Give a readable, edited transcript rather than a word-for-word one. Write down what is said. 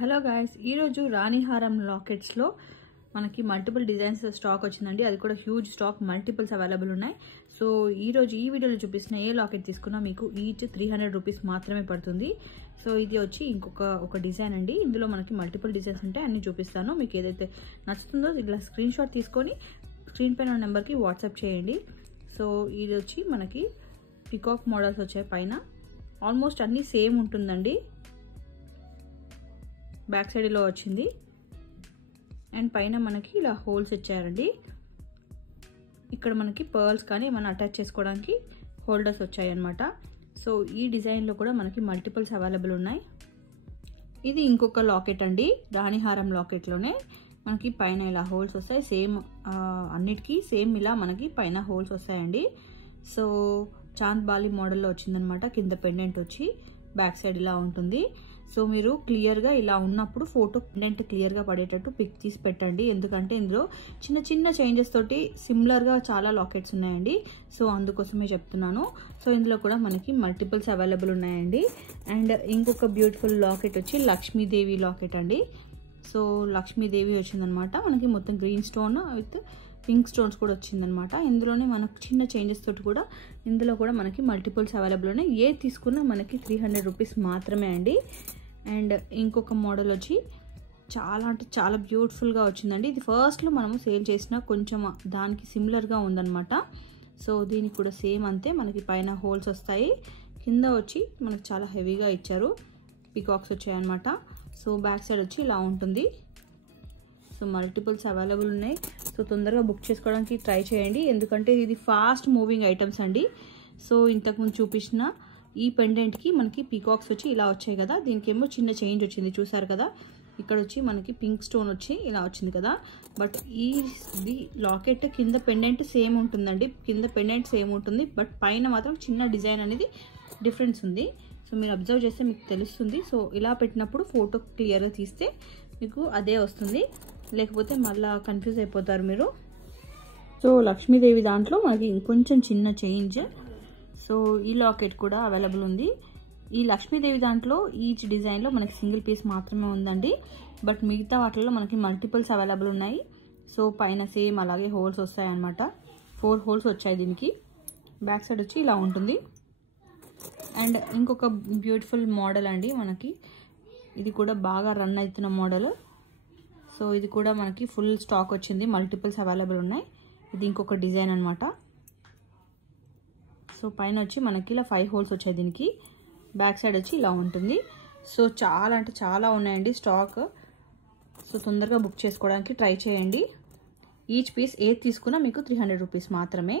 Hello guys, ఈరోజు రాణిహారం లాకెట్స్లో మనకి multiple designs stock వచ్చిందండి. అది కూడా హ్యూజ్ స్టాక్, మల్టిపుల్స్ అవైలబుల్ ఉన్నాయి. సో ఈరోజు ఈ వీడియోలో చూపిస్తున్న ఏ లాకెట్ తీసుకున్నా మీకు ఈచ్ 300 రూపీస్ మాత్రమే పడుతుంది. సో ఇది వచ్చి ఇంకొక డిజైన్ అండి. ఇందులో మనకి మల్టిపుల్ డిజైన్స్ ఉంటాయి, అన్ని చూపిస్తాను. మీకు ఏదైతే నచ్చుతుందో ఇలా స్క్రీన్ షాట్ తీసుకొని స్క్రీన్ పైన నెంబర్కి వాట్సాప్ చేయండి. సో ఇది వచ్చి మనకి పికాక్ మోడల్స్ వచ్చాయి. పైన ఆల్మోస్ట్ అన్నీ సేమ్ ఉంటుందండి. బ్యాక్ సైడ్ లో వచ్చింది అండ్ పైన మనకి ఇలా హోల్స్ ఇచ్చారండి. ఇక్కడ మనకి పర్ల్స్ కానీ ఏమైనా అటాచ్ చేసుకోవడానికి హోల్డర్స్ వచ్చాయి అన్నమాట. సో ఈ డిజైన్లో కూడా మనకి మల్టిపుల్స్ అవైలబుల్ ఉన్నాయి. ఇది ఇంకొక లాకెట్ అండి. రాణిహారం లాకెట్లోనే మనకి పైన ఇలా హోల్స్ వస్తాయి. సేమ్ అన్నిటికీ సేమ్ ఇలా మనకి పైన హోల్స్ వస్తాయండి. సో చాంద్ బాలి మోడల్లో వచ్చిందనమాట. కింద పెండెంట్ వచ్చి బ్యాక్ సైడ్ ఇలా ఉంటుంది. సో మీరు క్లియర్గా ఇలా ఉన్నప్పుడు ఫోటో పెండెంట్ క్లియర్గా పడేటట్టు పిక్ తీసి పెట్టండి. ఎందుకంటే ఇందులో చిన్న చిన్న చేంజెస్ తోటి సిమిలర్గా చాలా లాకెట్స్ ఉన్నాయండి. సో అందుకోసమే చెప్తున్నాను. సో ఇందులో కూడా మనకి మల్టిపుల్స్ అవైలబుల్ ఉన్నాయండి. అండ్ ఇంకొక బ్యూటిఫుల్ లాకెట్ వచ్చి లక్ష్మీదేవి లాకెట్ అండి. సో లక్ష్మీదేవి వచ్చిందనమాట. మనకి మొత్తం green stone with pink stones కూడా వచ్చిందనమాట. ఇందులోనే మనకు చిన్న చేంజెస్ తోటి కూడా ఇందులో కూడా మనకి మల్టిపుల్స్ అవైలబుల్ ఉన్నాయి. ఏ తీసుకున్నా మనకి 300 రూపీస్ మాత్రమే అండి. అండ్ ఇంకొక మోడల్ వచ్చి చాలా అంటే చాలా బ్యూటిఫుల్గా వచ్చిందండి. ఇది ఫస్ట్లో మనము సేల్ చేసిన కొంచెం దానికి సిమిలర్గా ఉందన్నమాట. సో దీనికి కూడా సేమ్ అంతే. మనకి పైన హోల్స్ వస్తాయి, కింద వచ్చి మనకి చాలా హెవీగా ఇచ్చారు, పికాక్స్ వచ్చాయన్నమాట. సో బ్యాక్ సైడ్ వచ్చి ఇలా ఉంటుంది. సో మల్టిపుల్స్ అవైలబుల్ ఉన్నాయి. సో తొందరగా బుక్ చేసుకోవడానికి ట్రై చేయండి, ఎందుకంటే ఇది ఫాస్ట్ మూవింగ్ ఐటమ్స్ అండి. సో ఇంతకుముందు చూపించిన ఈ పెండెంట్కి మనకి పీకాక్స్ వచ్చి ఇలా వచ్చాయి కదా, దీనికేమో చిన్న చేంజ్ వచ్చింది, చూసారు కదా. ఇక్కడ వచ్చి మనకి పింక్ స్టోన్ వచ్చి ఇలా వచ్చింది కదా. బట్ ఈ లాకెట్ కింద పెండెంట్ సేమ్ ఉంటుందండి. కింద పెండెంట్ సేమ్ ఉంటుంది, బట్ పైన మాత్రం చిన్న డిజైన్ అనేది డిఫరెన్స్ ఉంది. సో మీరు అబ్జర్వ్ చేస్తే మీకు తెలుస్తుంది. సో ఇలా పెట్టినప్పుడు ఫోటో క్లియర్గా తీస్తే మీకు అదే వస్తుంది, లేకపోతే మళ్ళీ కన్ఫ్యూజ్ అయిపోతారు మీరు. సో లక్ష్మీదేవి దాంట్లో మనకి ఇంకొంచెం చిన్న చేంజ్. సో ఈ లాకెట్ కూడా అవైలబుల్ ఉంది. ఈ లక్ష్మీదేవి దాంట్లో ఈచ్ డిజైన్లో మనకి సింగిల్ పీస్ మాత్రమే ఉందండి. బట్ మిగతా వాటిల్లో మనకి మల్టిపుల్స్ అవైలబుల్ ఉన్నాయి. సో పైన సేమ్ అలాగే హోల్స్ వస్తాయన్నమాట. 4 హోల్స్ వచ్చాయి దీనికి. బ్యాక్ సైడ్ వచ్చి ఇలా ఉంటుంది. అండ్ ఇంకొక బ్యూటిఫుల్ మోడల్ అండి మనకి. ఇది కూడా బాగా రన్ అవుతున్న మోడల్. సో ఇది కూడా మనకి ఫుల్ స్టాక్ వచ్చింది, మల్టిపుల్స్ అవైలబుల్ ఉన్నాయి. ఇది ఇంకొక డిజైన్ అనమాట. సో పైన వచ్చి మనకి ఇలా 5 హోల్స్ వచ్చాయి దీనికి. బ్యాక్ సైడ్ వచ్చి ఇలా ఉంటుంది. సో చాలా అంటే చాలా ఉన్నాయండి స్టాక్. సో తొందరగా బుక్ చేసుకోవడానికి ట్రై చేయండి. ఈచ్ పీస్ ఏది తీసుకున్నా మీకు 300 రూపీస్ మాత్రమే.